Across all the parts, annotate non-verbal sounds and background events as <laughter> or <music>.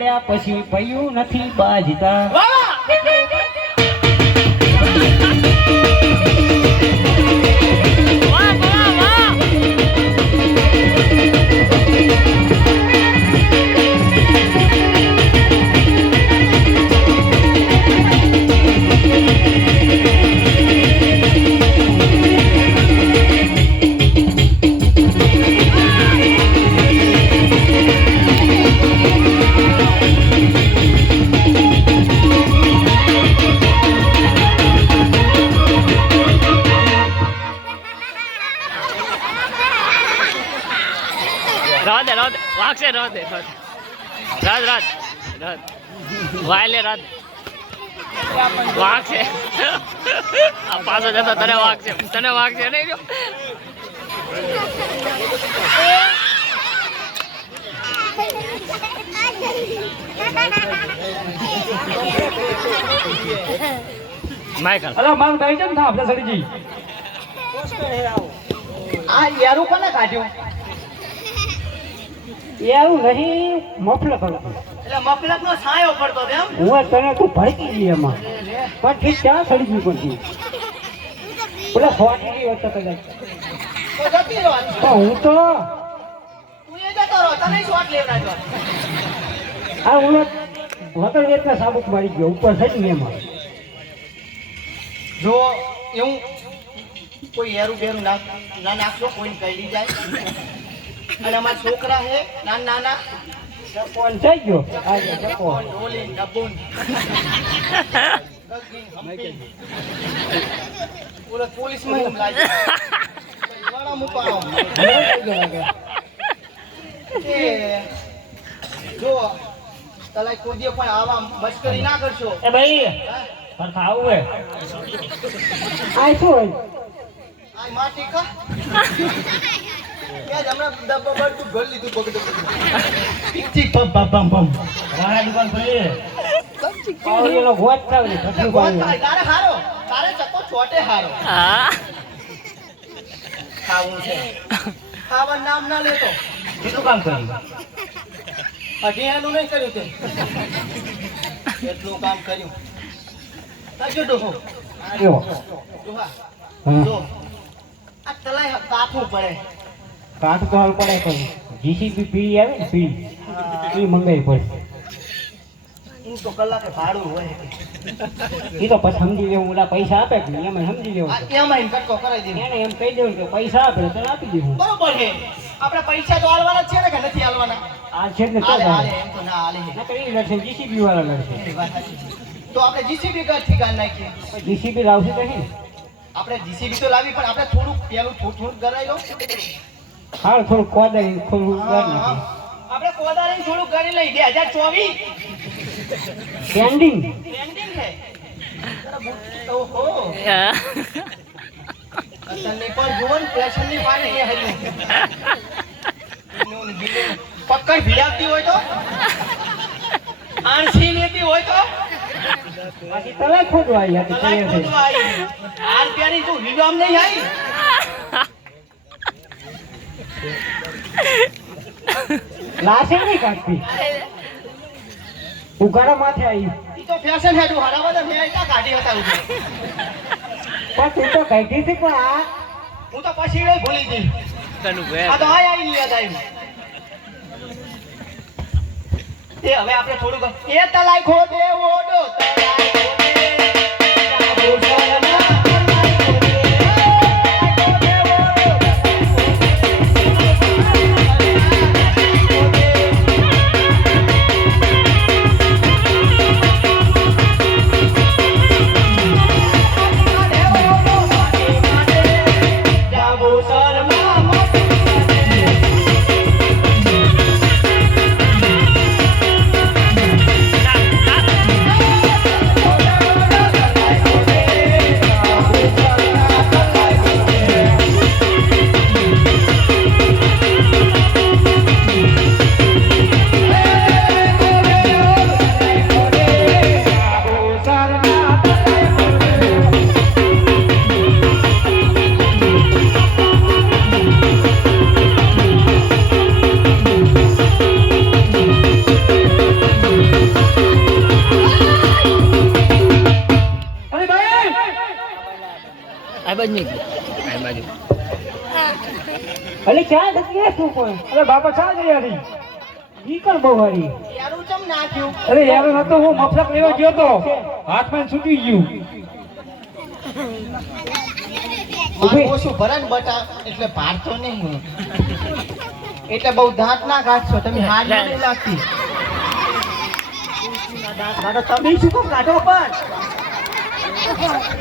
ઉપાડ્યા પછી પૈયું નથી બાજતા. પાછો જતો તને વાગશે તને વાગશે નહીં જો માઇકલ અલા મારું ડાઈ કેમ થા આપણે સડીજી આ યારું કોને કાઢ્યું? એવું નહીં મફલ કરું એટલે મફલક નો છાંયો પડતો હતો એમ હું તને તું ભડકી ગઈ એમાં. પણ ઠીક ક્યાં સડી ગયું પણ પેલા ફોટી વચ્ચે કદાચ તો જતી રહો હું તો તું એ જતો રહો તને શોટ લેવડાવજો આ હું વતન વેચના સાબુક મારી ગયો ઉપર થઈ એમાં. જો એવું કોઈ હેરું બેરું ના ના નાખશો કોઈ કહી જાય. અને અમારા છોકરા હે નાના નાના. કોણ થઈ ગયો. આ જે જપો. ડોલી ડબ્બુન જો તલાઈ કૂદીએ પણ આવા મશ્કરી ના કરશો એ ભાઈ? પણ ખાવું હે આ શું હોય માટી કા કે હમણાં ડબ્બા પર તું ઘર લીધું બગડે ટીક પમ પમ પમ પમ. વાળા દુકાન ખોલી પાવડીનો ગોત થાય ને ઠઠ્ઠું કોણ પાડ્યું. થાય? તારે હારો. તારે ચકો છોટે હારો. હા. ખાવું છે. ખાવા નામ ના લેતો. કેટલું કામ કર્યું? અઢિયાનું નહીં કર્યું તે. કેટલું કામ કર્યું. કરજો ડોહો. ડોહા. જો. આ તલાઈ કાઠું પડે. કાઠ તો હાલ પડે પણ જીસીબી પી આવે ને પી એ મંગાવી પડે. હું તો કલાકે ભાડું હોય. એ તો પછી સમજી લેવું ઓલા પૈસા આપે કે એમાં સમજી લેવું. આ એમાં એમ કટકો કરાવી દેવું. એને એમ કહી દેવું કે પૈસા આપે તો આપી દેવું. બરોબર છે. આપણે પૈસા તો હાલવાના જ છે ને કે નથી હાલવાના? આ છે ને હાલે તો હાલે એમ તો ના હાલે. છે. નકર ઈ લડશે જીસીબી વાળા લડશે. એની વાત સાચી છે. તો આપણે જીસીબી ઘરથી ગાળ નાખીએ. જીસીબી લાવશે તો નહીં આપણે જીસીબી તો લાવી પણ આપણે થોડુંક પેલું થોડું થોડું ગરાઈ લો. હાલ થોડું કોદાઈ થોડું કર હા. આપણે કોદાળીને થોડું કરી લઈ બે હજાર ચોવીસ. પેન્ડિંગ ટ્રેન્ડિંગ છે. જરા બુટ- ઓહો હા. અત્યારની પણ જુઓ ને પાને એ <laughs> એનું ને ભીડાવતી હોય તો? આણસી લેતી હોય તો? પાછી તલે ખોદવા આવી હતી તૈયાર આવી. આર પ્યારી તું વિવામ નહીં આવી? લાશે નહીં કાઢતી. ઉઘાડા માથે આવી. ઈ તો ફેશન હેડું હરાવા તો મેં એટલા કાઢી હતા ઊભો. પણ તું તો કાઢી હતી પણ આ હું તો પછી એ ભૂલી ગઈ. તનું આ તો આય આવીને યાદ આવ્યું એ હવે આપણે થોડુંક એ તલાઈ ઓડો તલાઈ. પણ અરે બાપા ચા જઈ હતી ઈ કણ બહુ હારી. યારું ચમ નાખ્યું અરે યાર નતો હું મફલક લેવા ગયો તો. હાથમાં છૂટી ગયું. ઓછું ભરણ બટા એટલે ભારતો નહીં એટલે બહુ દાંત ના કાઢશો તમે હાર નહીં લાગતી. તમે શું કામ કાઢો પણ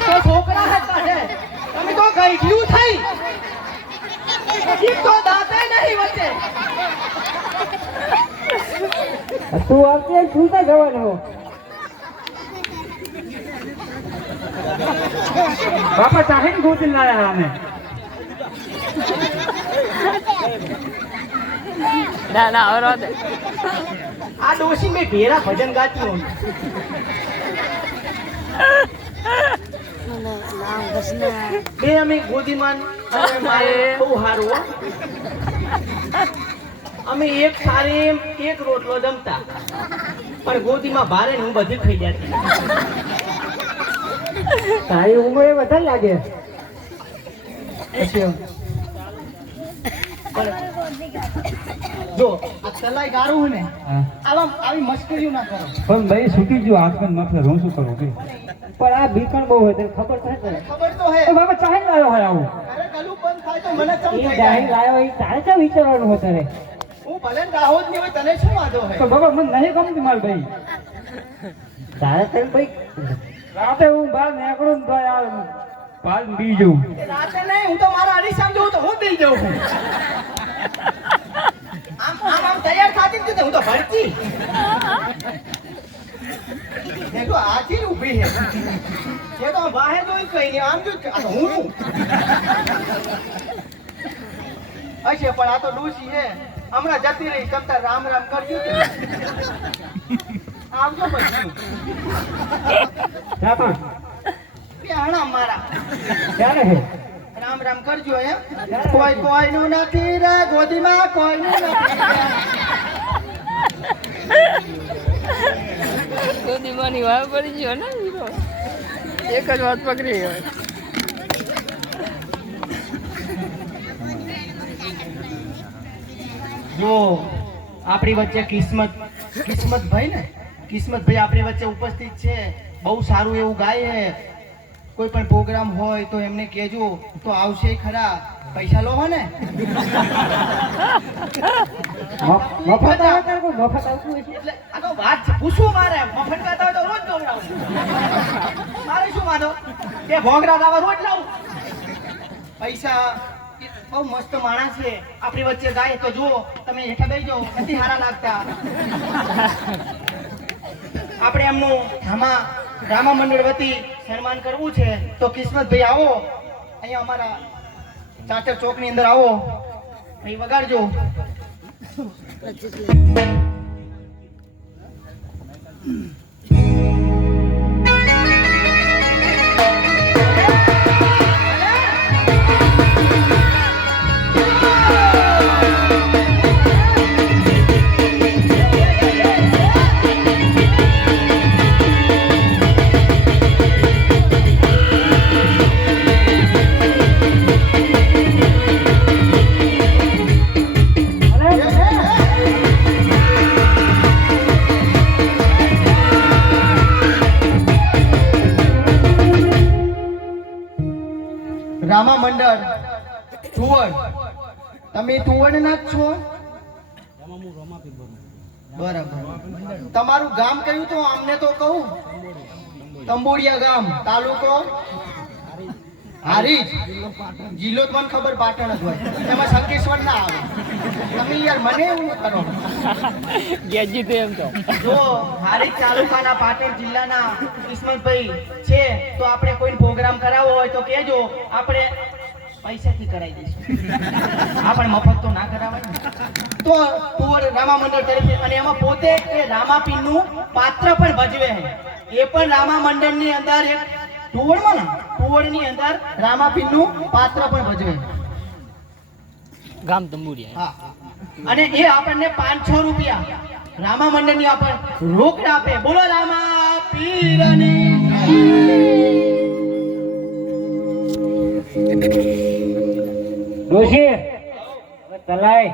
તો છોકરા હતા તમે તો ગઈઢિયું થઈ. એક તો દાંતે નહીં વચ્ચે. તું આવતી તું તો જવાનો બાપા ચાહે ને ગોતી લાયા અમે ના ના હવે રોતે આ ડોશી મેં ભેરા ભજન ગાતી હોય. બે અમે ગોદીમાન અને મારે બહુ સારું અમે એક સારી એક રોટલો જમતા. પણ ગોદીમાં ભારે ને હું બધી ખાઈ જતી. તારી ઉંમર એ વધારે લાગે. જો આ ને આવા આવી ના કરો. પણ ભાઈ છૂટી ગયું હાથમાં મફલક હું શું કરું કે પણ આ બીકણ બહુ હોય તને ખબર થાય તને ખબર તો હે. એ ચાહે લાવ્યો હોય આવું. અરે ગલું બંધ થાય તો મને ચમ થઈ ડાહી જાય? લાયો એ તારે ક્યાં વિચારવાનું હોય તારે? હું ભલે દાહોદની હોય તને શું વાંધો હે? તો બાપા મને નહીં ગમતી માર ભાઈ. તારે તને ભાઈ રાતે હું બહાર નીકળું ને તો યાર બહાર બી જવું રાતે નહીં હું તો મારા અરીસામ જોઉં તો હું બી જાઉં આમ આમ આમ તૈયાર થાતી જ નથી, હું તો ભરતી. દેખો આથી ઊભી છે એ તો બહાર જોઈ કઈ નહીં આમ જો હું? હશે પણ આ તો ડૂસી છે હમણાં જતી રહી તમતા રામ રામ કરજો આમ આવજો પછી. પણ હણા મારા. રામ રામ કરજો એમ. કોઈ કોઈનું નથી રે ગોદીમાં કોઈનું નથી તો ની વાવ પડી ગયો ને હીરો. એક જ વાત પકડી હોય જો આપણી વચ્ચે કિસ્મત કિસ્મત ભાઈ ને? કિસ્મત ભાઈ આપણી વચ્ચે ઉપસ્થિત છે. બહુ સારું એવું ગાય છે. કોઈ પણ પ્રોગ્રામ હોય તો એમને કહેજો તો આવશે ખરા. પૈસા લો ને. મફ- મફત મફત હોય એટલે આ તો વાત છે. મારે. મફત ગાતા હોય તો રોજ ગવડાવું મારે શું વાંધો કે ભોગરા દાવા રોજ લાવું. પૈસા બહુ મસ્ત માણસ છે. આપણી વચ્ચે ગાય તો જુઓ તમે હેઠા દઈ જાઓ. નથી હારા લાગતા. આપણે એમનું રામા રામા મંડળ વતી સન્માન કરવું છે, તો કિસ્મતભાઈ આવો. અહીંયા અમારા ચાચર ચોકની અંદર આવો. અહીં વગાડજો. રામા બરાબર. તમારું ગામ કયું તો? અમને તો કહું. તંબોડિયા ગામ. તાલુકો? હારી જિલ્લો તો મને ખબર પાટણ જ હોય. એમાં શંકેશ્વર ના આવે. તમે યાર મને એવું કરો. ગેજી તો એમ તો. જો હારીજ તાલુકાના પાટણ જિલ્લાના કિસ્મતભાઈ છે તો આપણે કોઈ પ્રોગ્રામ કરાવવો હોય તો કહેજો. આપણે પૈસાથી કરાવી દઈશું. આપણે મફત તો ના કરાવાય રામા મંડળ તરીકે. અને એમાં પોતે એ રામાપીરનું પાત્ર પણ ભજવે છે. એ પણ રામા મંડળની અંદર એક ને તુવડની અંદર રામાપીરનું પાત્ર પણ ભજવે ગામ તંબુરિયા હા. અને એ આપણને પાંચસો રૂપિયા રામા મંડળની આપણ રોકડ આપે. બોલો રામા પીરની તલાય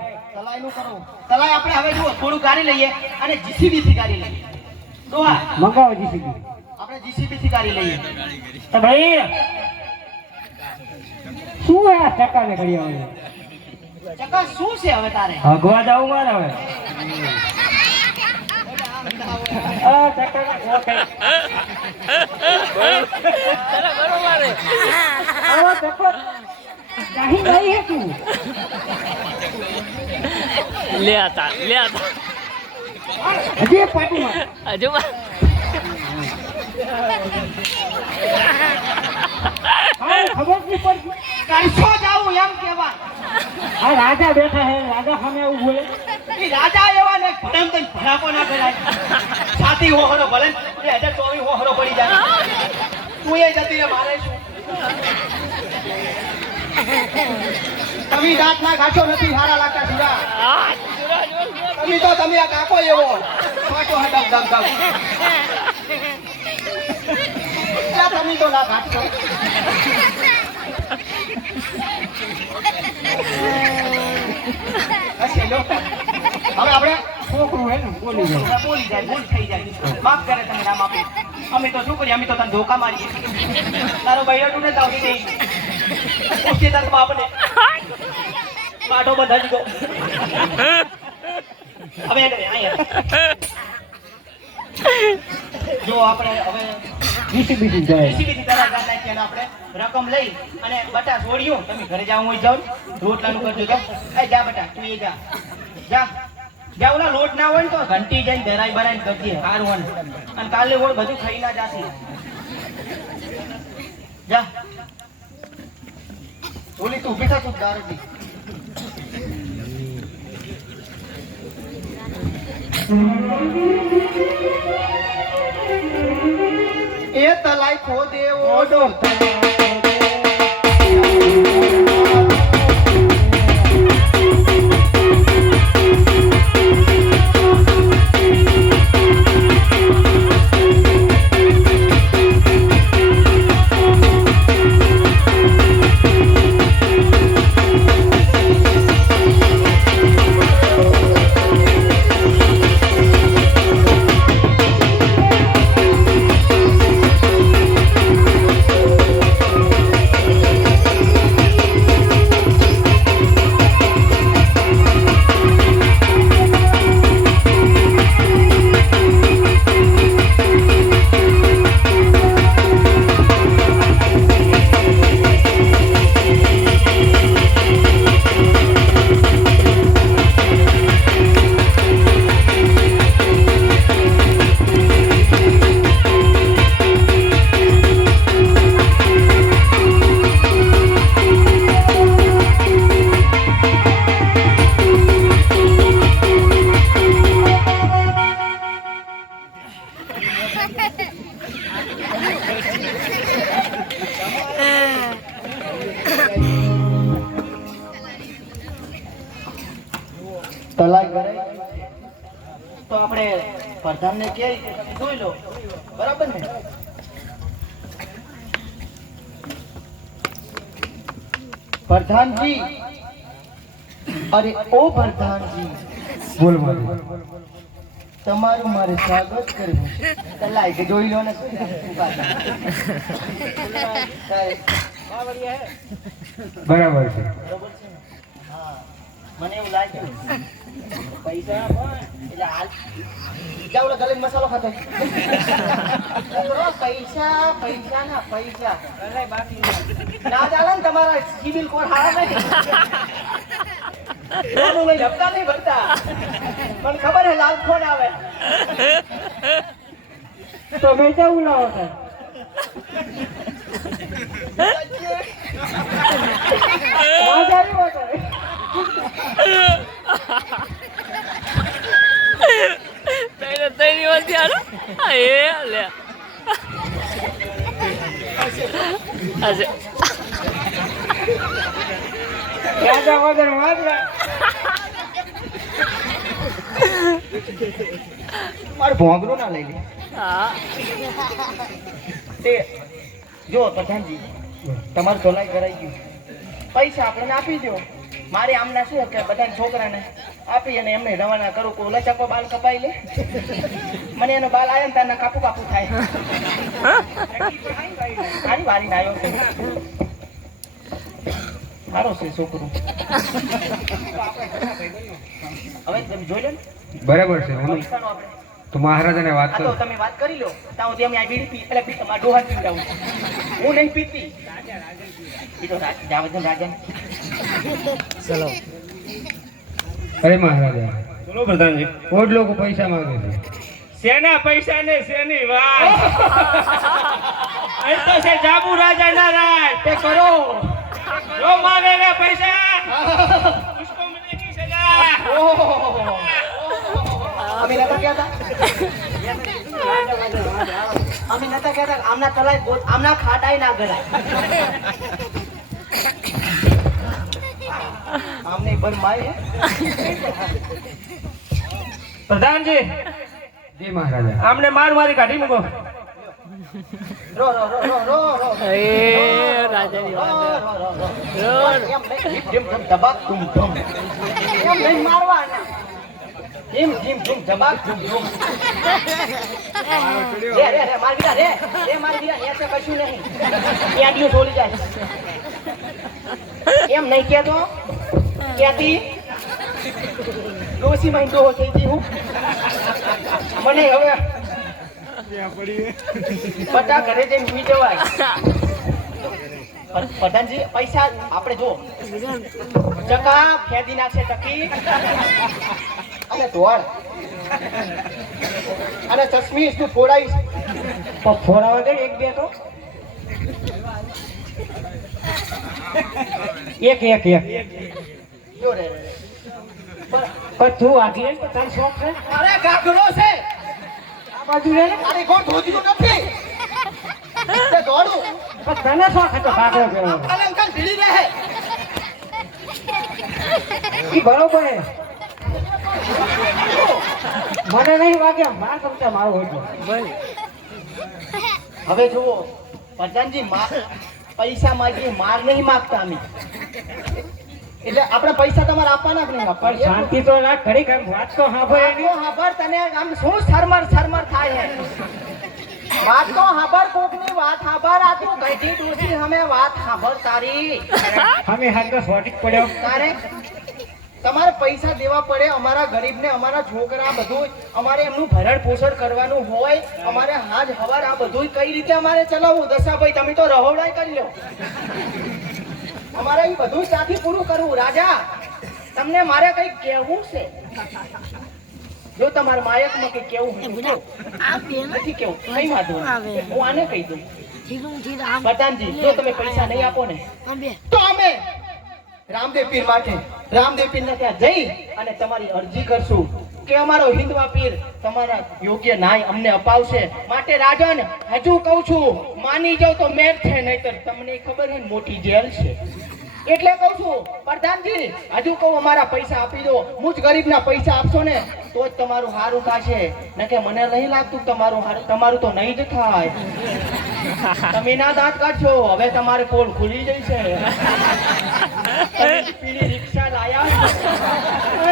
તલાઈનું કરો. તલાઈ આપણે હવે જુઓ થોડું ગાડી લઈએ અને જીસીબી થી ગાડી લઈએ. ડોહા મંગાવો જીસીબી આપણે જીસીબી થી ગાડી લઈએ. તો ભાઈ શું આ ચક્કા ને કરી આવે? ચક્કા શું છે હવે તારે? ભગવા જાવું મારે હવે. આ ચક્કા ઓકે આવો ટકો નહીં નહીં હતું લે હતા લે હતા હજી પાટુમાં હજુ હા ખબર નહીં પડતી. કરશો જાવું એમ કેવા આ રાજા બેઠા હે રાજા સામે એવું બોલે. રાજા એવા ને ભરમ તને ભરાકો ના કરાય. સાતી હોહરો ભલે ને એ હજાર ચોવીસ હોહરો પડી જાય. તું એ જતી રે મારે શું? તમે દાંત ના ગાંઠો નથી સારા લાગતા જુરા તમે તો તમે આ કાકો એવો. કાકો હા દમ દમ દમ તમે તો ના ગાંઠો હવે આપણે છોકરું હે ને બોલી જાય. બોલી જાય, ભૂલ થઈ જાય. માફ કરે તમે નામ આપે અમે તો શું કરીએ? અમે તો તને ધોકા મારીએ તારો ભાઈ તું ને તાવડી દે પૂછીએ તાર બાપને. પાટો બંધાઈ દીધો હવે જો આપણે હવે જીસીબી થી જાય. જીસીબી થી તરત ગાડી નાખીએ અને આપણે રકમ લઈ અને બટા છોડ્યું. તમે ઘરે જાવ હોય જાવ રોટલાનું કરજો તો એ જા બટા તું એ જા. જા. લોટ ના હોય ને તો ઘંટી જઈને ધરાઈ બરાઈ કરજે સારું હોય. અને. કાલે ઓળ બધું ખાઈ ના જાશે જા. ઓલી તું થા તું દારૂ એ તલાઈ ખોદે. ઓડો તલાઈ ભરાય તો આપણે પ્રધાનને કહે જોઈ લો બરાબર ને? પ્રધાનજી અરે ઓ પ્રધાનજી બોલ બોલ તમારું મારે સ્વાગત કરવું તલાય કે જોઈ લો ને. બરાબર છે. બરોબર છે હા. મને એવું લાગ્યું પૈસા એટલે હાલ. જાઓ ગલે મસાલો ખાતો. પૈસા પૈસા. ના પૈસા ના. ચાલે ને તમારા સિવિલ કોડ હારા નહીં. લોન હપ્તા નહીં ભરતા. પણ ખબર હે લાલ ફોન આવે. તો મેં જવું લાવો છો? <laughs> વાજારી. તઈને દિવસ યાર એ લે આજે રાજા વગર વાદળા મારું ભોંગરું ના લઈ લે. હા. તે જો પ્રધાનજી તમારું ધોલાઈ કરાઈ ગયું. પૈસા આપણને આપી દો મારે આમના શું કે બધા છોકરાને આપી અને એમને રવાના કરું કોઈ લચકો બાલ કપાઈ લે. મને એનો બાલ આવ્યો ને તારના કાપુ કાપુ થાય. મારી વારી આવ્યો છે. સારો છે છોકરો. હવે તમે જોઈ લે ને. બરાબર છે તો મહારાજાને વાત કરો. તમે વાત કરી લો. ત્યાં સુધી અમે આ બીડી પી એટલે પી તમારા ડોહા પીવડાવું છું. હું નહીં પીતી. એ તો રાજ- જાવા દો ને રાજાને. અરે મહારાજા. બોલો પ્રધાનજી. ઓડ લોકો પૈસા માંગે છે. શેના પૈસા ને શેની વાત? એ તો છે જાબુ રાજા ના રાજ તે કરો. જો માગેગા પૈસા કહેતા આમના તલાય ગોત- આમના ખાડાય ના ગળાય આમને બર માય પ્રધાનજી. જી મહારાજા. આમને માર મારી કાઢી મૂકો. રો રો રો રો રો રો. એ રાજાની વાત. એમ નહીં, ધીમ ધીમ ધબાક ધૂમ ધૂમ. એમ નહીં મારવાના. ધીમ ધીમ ધૂમ ધબાક ધૂમ ધૂમ. રે, રે, રે, માર દીધા રે. રે, મારી દીકરા, તો કશું નહીં. ત્યાં દિયો જાય. એમ નહીં કહેતો? ક્યાંથી? ડોશીમાં ડોહો થઈ ગઈ હું. મને હવે પટા ઘરે જઈને સુઈ જવાય પ્રધાનજી પૈસા આપણે જો ટકા ખેદી નાખશે ટકી અને ધોળ અને ચશ્મી તું ફોડાવીશ તો ફોડાવા દે એક બે તો. એક એક એક. જો રે. પણ તું આગળ તો શોખ છે? અરે ગાગરો છે. આ બાજુ રે. અરે કોણ ધોતીયું નથી. તે દોડું પણ તને શોખ હતો કાગડો પહેરવાનો કાલે અંકલ ભીડી રહે. ઈ બરોબર હે મને નહીં વાગ્યા માર સમતા મારો હતો હવે જુઓ પ્રધાનજી મા- પૈસા માંગીએ માર નહીં માગતા અમે. એટલે આપણે પૈસા તમારે આપવાના જ નહીં પણ શાંતિ તો રાખ ઘડીક આમ વાત તો સાંભળે નહીં તો હાંભળ તને આમ શું શરમર શરમર થાય હે? વાત તો હાંભળ કોકની વાત હાંભળ આ તું ગઈઢી ડોસી અમે વાત હાંભળ તારી. અમે તો સોટી પડ્યો. તારે તમારે પૈસા દેવા પડે અમારા ગરીબને અમારા છોકરા બધું અમારે એમનું ભરણ પોષણ કરવાનું હોય અમારે હાજ હવાર આ બધું કઈ રીતે અમારે ચલાવવું? દશાભાઈ તમે તો રહોડાઈ કરી લો. અમારે એ બધું સાથી પૂરું કરવું. રાજા તમને મારે કઈ કહેવું છે? જો તમારે માયકમાં કઈ કેવું હોય નથી કેવું કઈ વાંધો હું આને કહી દઉં. પ્રધાનજી જો તમે પૈસા નહીં આપો ને. તો અમે રામદેવ પીર માટે. રામદેવ પીર ત્યાં જઈ અને તમારી અરજી કરશું કે અમારો હિન્દવા પીર તમારા યોગ્ય ન્યાય અમને અપાવશે. માટે રાજન, હજુ કહું છું, માની જાવ તો મેર છે, નહીતર તમને ખબર છે, મોટી જેલ છે. એટલે કહું છું પ્રધાનજી હજુ કહું અમારા પૈસા આપી દો. હું જ ગરીબના પૈસા આપશો ને તો જ તમારું સારું થશે ને કે મને નહીં લાગતું તમારું તમારું તો નહીં જ થાય. તમે ના દાંત કાઢશો હવે તમારે પોલ ખુલી જશે? રિક્ષા લાયા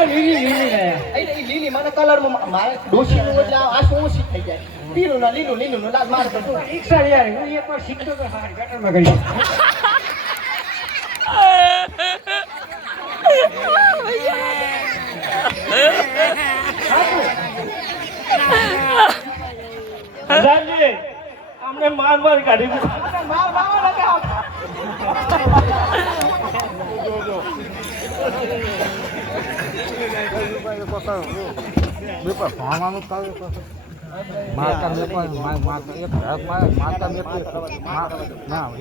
લીલી લીલી એ એ લીલી મને કલરમાં મારે ડોશીનું એટલે આ શું થઈ જાય? લીલું ના લીલું લીલું નું મારે રિક્ષા યાર હું એક વાર શીખતો તો હાર ગટરમાં ગઈ. આમને માર માર કાઢી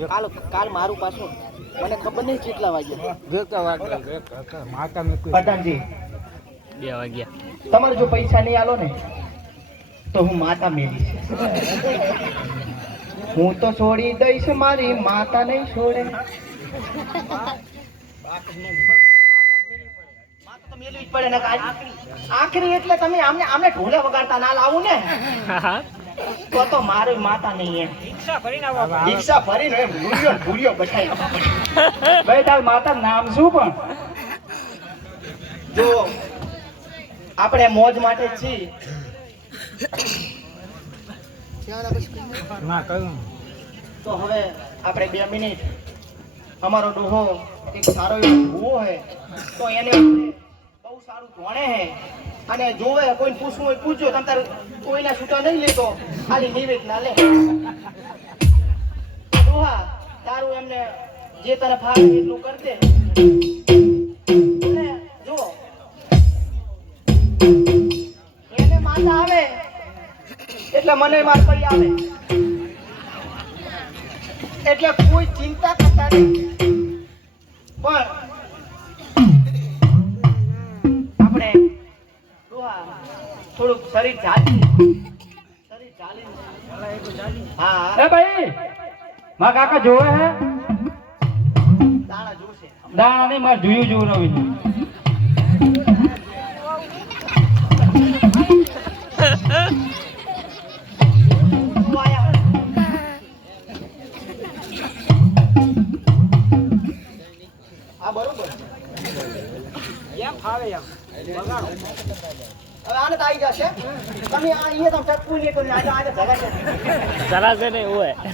કાલ કાલ મારું પાછું મને ખબર નહીં કેટલા વાગ્યા. પ્રધાનજી બે વાગ્યા. તમારે જો પૈસા નહીં આલો ને તો હું માતા મેળવીશ હું તો છોડી દઈશ મારી માતા નહીં છોડે. માતા તો મેલવી જ પડે ને આખરી આખરી એટલે તમે આમને આમને ઢોલે વગાડતા ના લાવું ને. તો તો મારી માતા નહીં એમ. રિક્ષા ભરીને એમ ભૂર્યો ભૂર્યો બસાય ભાઈ તાર માતા નામ શું પણ? જો આપણે મોજ માટે છીએ. તો હવે આપણે બે મિનિટ. અમારો ડોહો એક સારો એવો ભૂવો હે તો એને આપણે બહુ સારું ભણે હે. અને જોવે કોઈ પૂછવું હોય, પૂછજો. તમ તાર કોઈના છૂટા નહીં લેતો. ખાલી નિવેદ ના લે દોહા તારું એમને જે તને ફાવે એટલું કરજે એને માતા આવે, એટલે મને માર પડી આવે. એટલે કોઈ ચિંતા કરતા નહીં. પણ થોડુંક શરીર ચાલી હા. એ ભાઈ માં કાકા જોવે હે? દાણા જોશે. દાણા નહીં મારે જોયું જોવું નવી તું આયા બરોબર. એમ ફાવે એમ. આને આવી જશે. તમે અહીંયા તમે ટપકું નહીં કર્યું, આજે આજે ભગા છે જરા છે ને એવું હે આ